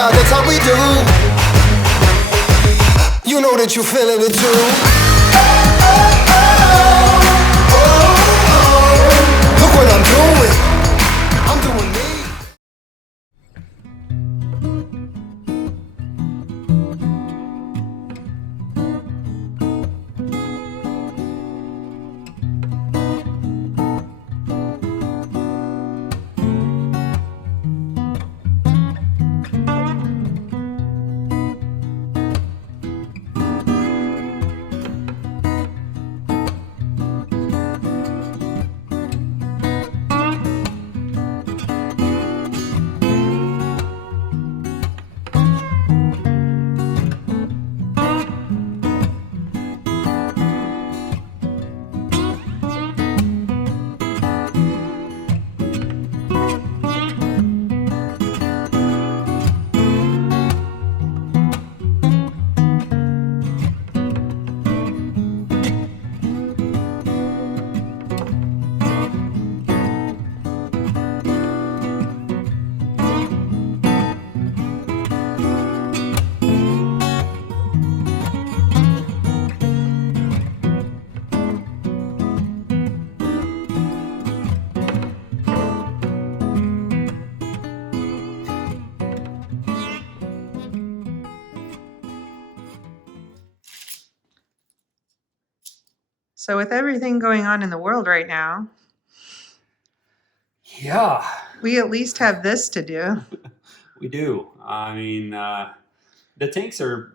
Yeah, that's how we do. You know that you're feeling it too. Look what I'm doing. I'm doing me. So with everything going on in the world right now, Yeah, we at least have this to do. we do. I mean, the tanks are,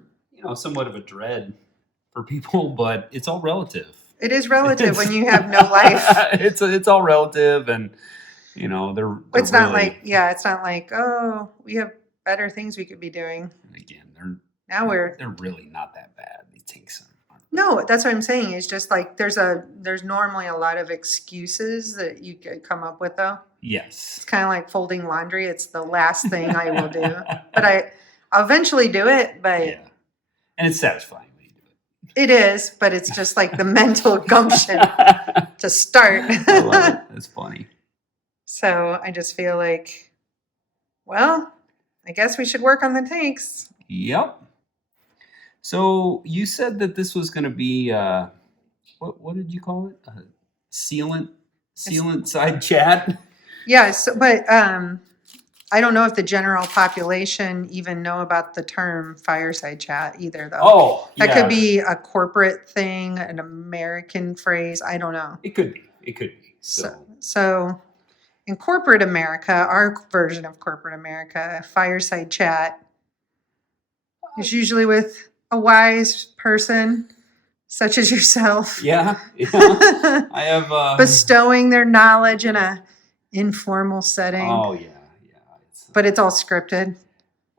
somewhat of a dread for people, but it's all relative. It is relative when you have no life. It's all relative, and they're It's not really, like, it's not like, oh, we have better things we could be doing. again, They're really not that bad. These tanks aren't. No, that's what I'm saying. It's just like there's normally a lot of excuses that you could come up with though. Yes. It's kind of like folding laundry. It's the last thing I will do, but I'll eventually do it. But Yeah, and it's satisfying when you do it. it is, but it's just like the mental gumption to start. I love it. That's funny. So I just feel like, well, I guess we should work on the tanks. Yep. So you said that this was going to be what did you call it? Sealant side chat. Yeah, but I don't know if the general population even know about the term fireside chat either, though. Oh, that could be a corporate thing, an American phrase. I don't know. It could be. So in corporate America, our version of corporate America, fireside chat is usually with a wise person such as yourself. Yeah. I have bestowing their knowledge in a informal setting. Oh yeah. But it's all scripted.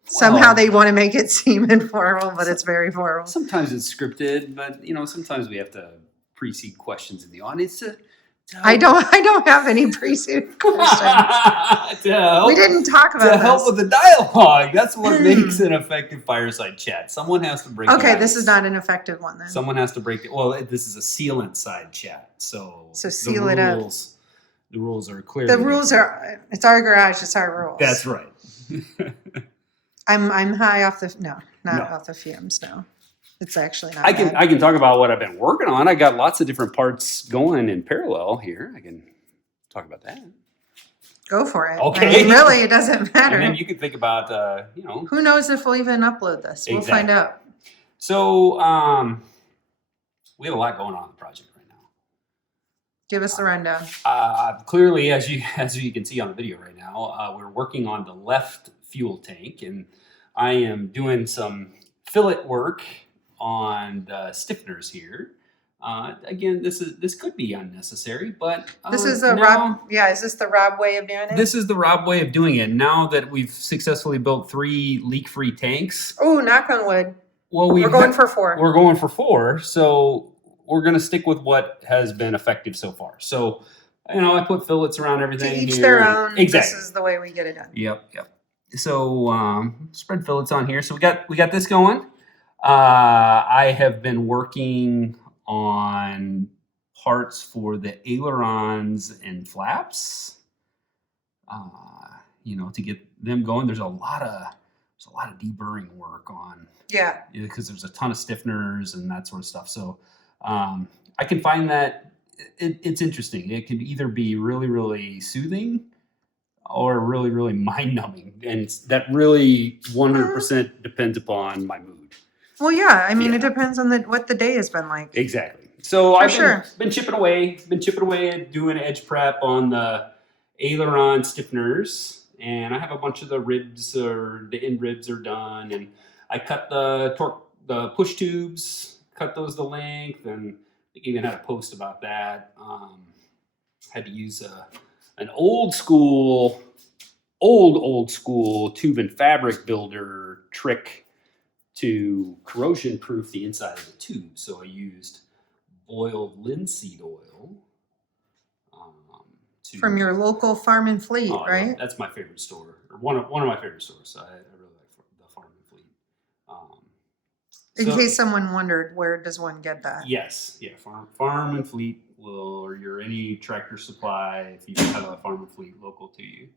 Somehow they want to make it seem informal, but it's very formal. Sometimes it's scripted, but sometimes we have to precede questions in the audience to I don't have any preceded questions. We didn't talk about to help with the dialogue. That's what makes an effective fireside chat. Someone has to break. Okay, this is not an effective one then. Someone has to break it. Well, this is a sealant side chat, so seal it up. The rules are clear. The rules are. It's our garage. It's our rules. That's right. I'm high off the off the fumes. No. It's actually not. I can talk about what I've been working on. I got lots of different parts going in parallel here. I can talk about that. Go for it. Okay. I mean, really, it doesn't matter. And then you can think about, Who knows if we'll even upload this? We'll find out. So we have a lot going on in the project right now. Give us the rundown. Clearly, as you can see on the video right now, we're working on the left fuel tank, and I am doing some fillet work on the stiffeners here. Again, this could be unnecessary, but this is Rob. Yeah, is this the Rob way of doing it? This is the Rob way of doing it. Now that we've successfully built 3 leak-free tanks. Oh, knock on wood. Well, we're going for 4. We're going for 4, so we're going to stick with what has been effective so far. So, I put fillets around everything. To each here. their own. Exactly. This is the way we get it done. Yep. So spread fillets on here. So we got this going. I have been working on parts for the ailerons and flaps. To get them going. There's a lot there's a lot of deburring work on, Yeah. because there's a ton of stiffeners and that sort of stuff. So I can find that it's interesting. It can either be really, really soothing or really, really mind numbing. And that really 100% depends upon my mood. Well, yeah. I mean, it Yeah. depends on what the day has been like. Exactly. So For I've sure. been chipping away at doing edge prep on the aileron stiffeners, and I have a bunch of the ribs, or the end ribs are done, and I cut the push tubes, cut those to length, and I even had a post about that. Had to use an old school tube and fabric builder trick to corrosion proof the inside of the tube. So I used boiled linseed oil. From your local Farm and Fleet, right? That's my favorite store, or one of my favorite stores. So I really like the Farm and Fleet. In case someone wondered, where does one get that? Yes, yeah, Farm and Fleet or your any Tractor Supply, if you have a Farm and Fleet local to you.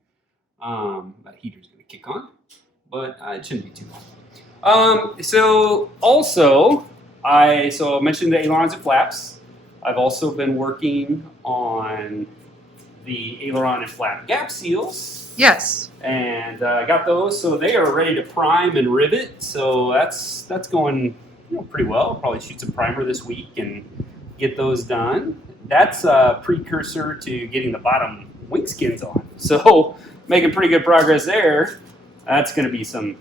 That heater's going to kick on, but it shouldn't be too long. So I mentioned the ailerons and flaps. I've also been working on the aileron and flap gap seals. Yes. And I got those, so they are ready to prime and rivet. So that's going pretty well. I'll probably shoot some primer this week and get those done. That's a precursor to getting the bottom wing skins on. So making pretty good progress there. That's going to be some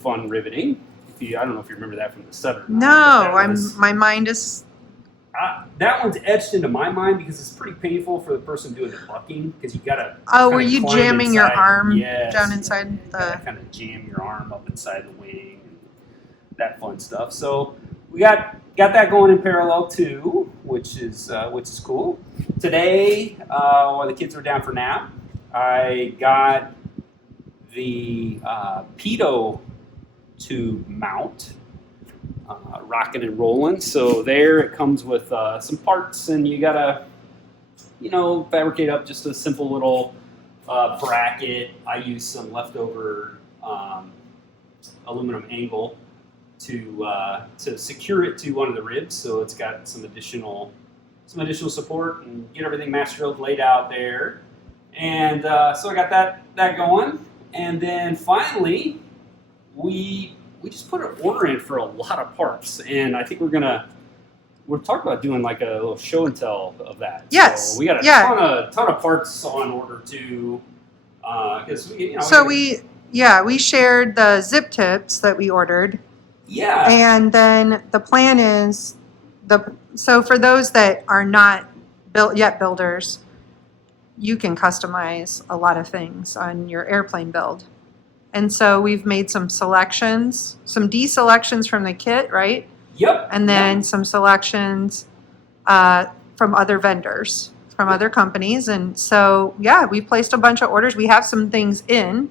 fun riveting. I don't know if you remember that from the Southern. No, my mind is. That one's etched into my mind because it's pretty painful for the person doing the bucking, because you gotta. Oh, were you jamming your arm Yes. down inside the? Kind of jam your arm up inside the wing, and that fun stuff. So we got that going in parallel too, which is cool. Today, while the kids were down for nap, I got the pedo tube mount. Rocking and rolling. So there it comes with some parts, and you gotta, fabricate up just a simple little bracket. I use some leftover aluminum angle to secure it to one of the ribs, so it's got some additional support, and get everything master drilled, laid out there. And so I got that going, and then finally we just put an order in for a lot of parts, and I think we're talking about doing like a little show and tell of that. Yes. So we got a ton of parts on order too, because we shared the zip tips that we ordered. Yeah. And then the plan is so for those that are not builders, you can customize a lot of things on your airplane build. And so we've made some selections, some deselections from the kit, right? Yep. And then some selections from other vendors, from other companies. And so, we placed a bunch of orders. We have some things in.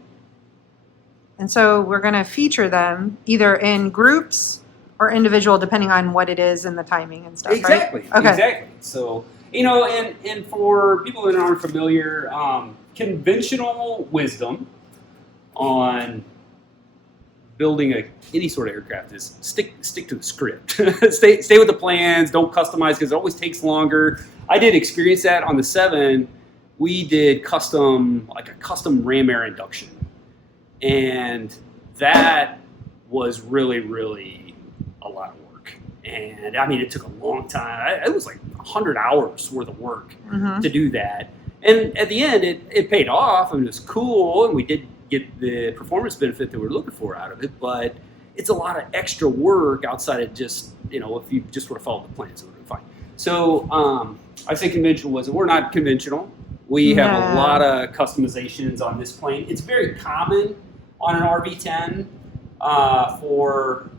And so we're going to feature them either in groups or individual, depending on what it is and the timing and stuff, Exactly. Right? Okay. Exactly. So, and for people that aren't familiar, conventional wisdom on building any sort of aircraft is stick to the script. stay with the plans. Don't customize, because it always takes longer. I did experience that on the 7. We did a custom ram air induction, and that was really, really a lot of work. And I mean, it took a long time. It was like 100 hours worth of work to do that. And at the end, it paid off. I mean, it was cool, and we did get the performance benefit that we're looking for out of it, but it's a lot of extra work outside of just, if you just would have followed the plans, it would have been fine. So I say conventional wasn't. We're not conventional. We have a lot of customizations on this plane. It's very common on an RV-10 for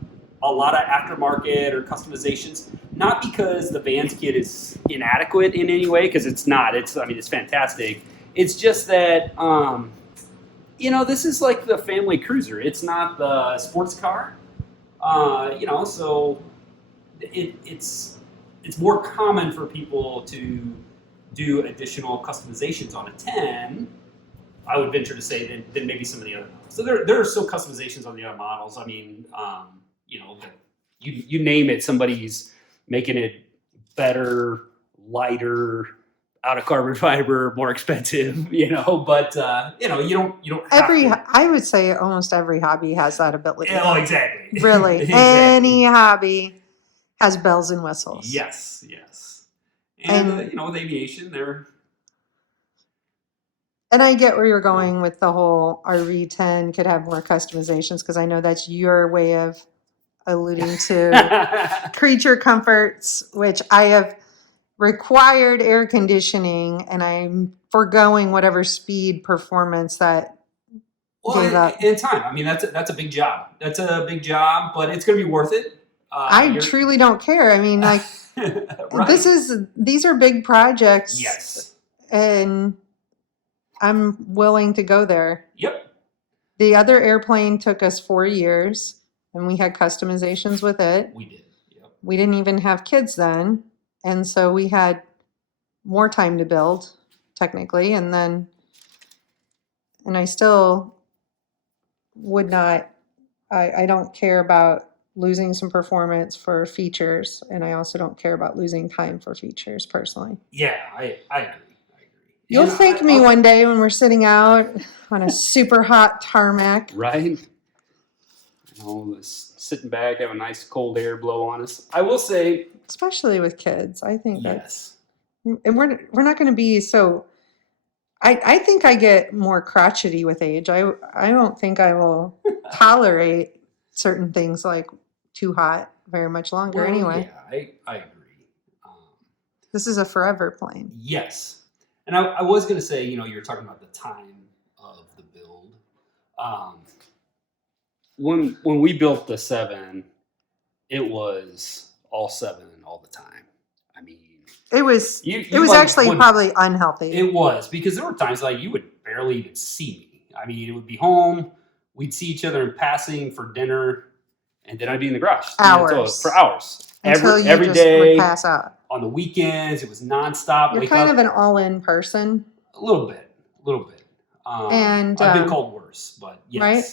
a lot of aftermarket or customizations, not because the Vans kit is inadequate in any way, because it's not. It's fantastic. It's just that this is like the family cruiser. It's not the sports car. So it's more common for people to do additional customizations on a 10 I would venture to say than maybe some of the other models. So there are still customizations on the other models. I mean, you know, you name it, somebody's making it better, lighter, out of carbon fiber, more expensive, you know, but you know, you don't have to. I would say almost every hobby has that ability. Oh, exactly. Really, Exactly. any hobby has bells and whistles. Yes, yes. And you know, with aviation, and I get where you're going with the whole RV-10 could have more customizations, because I know that's your way of alluding to creature comforts, which I have required air conditioning, and I'm foregoing whatever speed performance that gave up. in time. I mean, that's a big job. That's a big job, but it's going to be worth it. I truly don't care. I mean, like, right. these are big projects. Yes. And I'm willing to go there. Yep. The other airplane took us 4 years, and we had customizations with it. We did. Yep. We didn't even have kids then, and so we had more time to build, technically, and I still would not, I don't care about losing some performance for features, and I also don't care about losing time for features personally. Yeah, I agree. You'll thank me one day when we're sitting out on a super hot tarmac. Right? You know, sitting back, have a nice cold air blow on us. I will say, especially with kids, I think yes. And we're not going to be so. I think I get more crotchety with age. I don't think I will tolerate certain things like too hot very much longer. Well, anyway, yeah, I agree. This is a forever plane. Yes. And I was going to say, you know, you were talking about the time of the build. When we built the 7, it was all 7 all the time. I mean, it was like, actually probably unhealthy. It was, because there were times like you would barely even see me. I mean, it would be home, we'd see each other in passing for dinner, and then I'd be in the garage for hours. Until you every just day would pass out. On the weekends, it was nonstop. You're kind of an all-in person. A little bit. And I've been called worse, but yes. Right?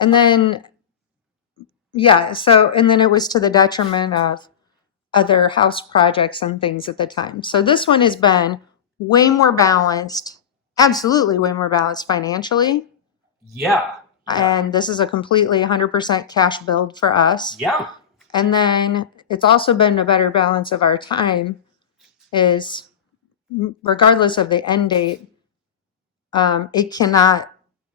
And then, yeah, so, and then it was to the detriment of other house projects and things at the time. So this one has been way more balanced, absolutely way more balanced financially. Yeah. And this is a completely 100% cash build for us. Yeah. And then it's also been a better balance of our time, is regardless of the end date, it cannot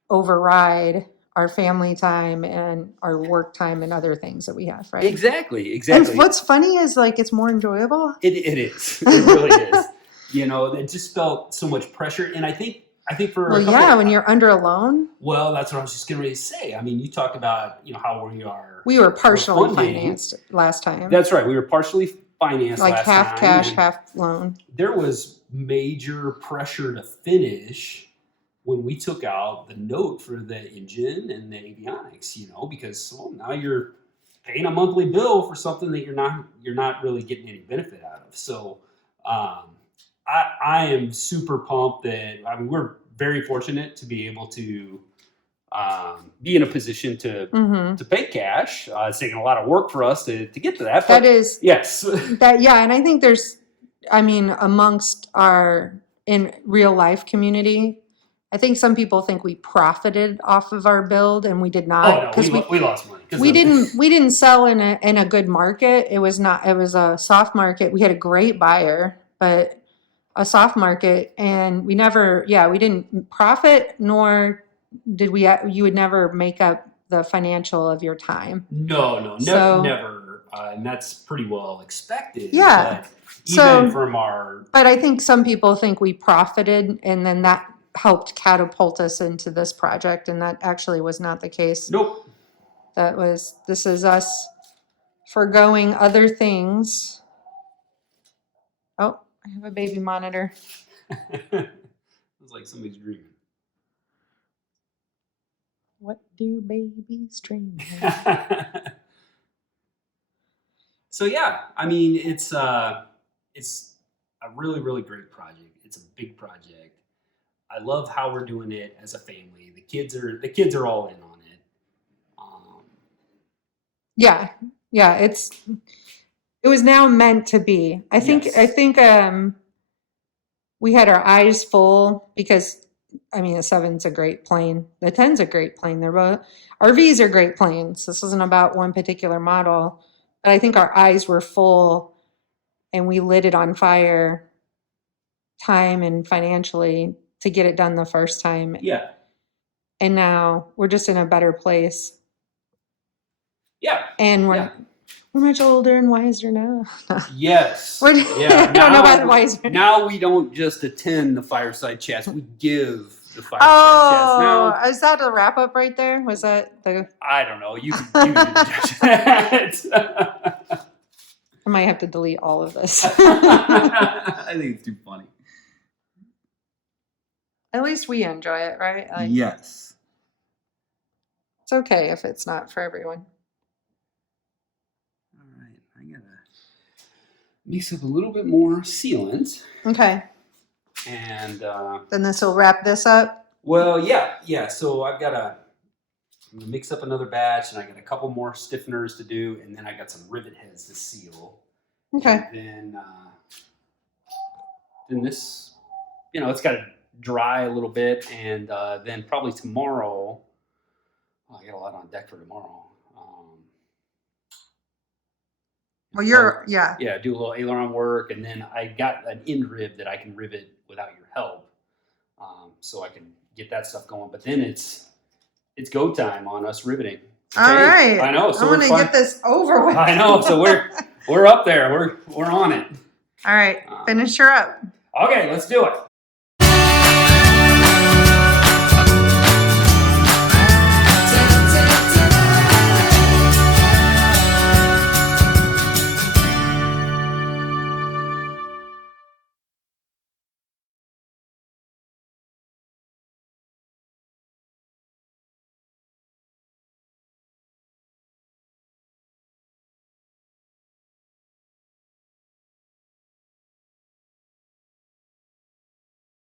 override our family time and our work time and other things that we have, right? Exactly. And what's funny is, like, it's more enjoyable. It is. It really is. You know, it just felt so much pressure. And I think for when you're under a loan. Well, that's what I was just getting ready to say. I mean, you talked about, you know, how we were partially financed last time. That's right. We were partially financed like last half time, cash, half loan. There was major pressure to finish when we took out the note for the engine and the avionics, you know, because now you're paying a monthly bill for something that you're not really getting any benefit out of. So I am super pumped that, I mean, we're very fortunate to be able to be in a position to pay cash. It's taken a lot of work for us to get to that. That is, yes. And I think there's, I mean, amongst our in real life community, I think some people think we profited off of our build, and we did not. Oh no, we lost money. We didn't sell in a good market. It was a soft market. We had a great buyer, but a soft market, and we didn't profit, nor did we. You would never make up the financial of your time. No, never, and that's pretty well expected. Yeah. But But I think some people think we profited, and then that helped catapult us into this project, and that actually was not the case. Nope. This is us forgoing other things. Oh, I have a baby monitor. It's like somebody's dreaming. What do babies dream of? So yeah, I mean, it's a really, really great project. It's a big project. I love how we're doing it as a family. The kids are all in on it. Yeah. Yeah. It was now meant to be. I think we had our eyes full because I mean the 7's a great plane. The 10's a great plane. They're both RVs are great planes. This isn't about one particular model. But I think our eyes were full and we lit it on fire time and financially to get it done the first time. Yeah. And now we're just in a better place. Yeah. And we're much older and wiser now. Yes. I don't know about wiser. Now we don't just attend the fireside chats. We give the fireside chats. Now, Is that a wrap up right there? Was that the? I don't know. You can judge that. I might have to delete all of this. I think it's too funny. At least we enjoy it, right? Yes. It's okay if it's not for everyone. All right. I gotta mix up a little bit more sealant. Okay. And then this will wrap this up. Well, yeah. So I'm gonna mix up another batch, and I got a couple more stiffeners to do, and then I got some rivet heads to seal. Okay. And then this, it's got to dry a little bit, and then probably tomorrow. I got a lot on deck for tomorrow. Well, do a little aileron work, and then I got an end rib that I can rivet without your help, so I can get that stuff going. But then it's go time on us riveting. Okay? All right. I know. So I want to get this over with. I know. So we're up there. We're on it. All right. Finish her up. Okay, let's do it.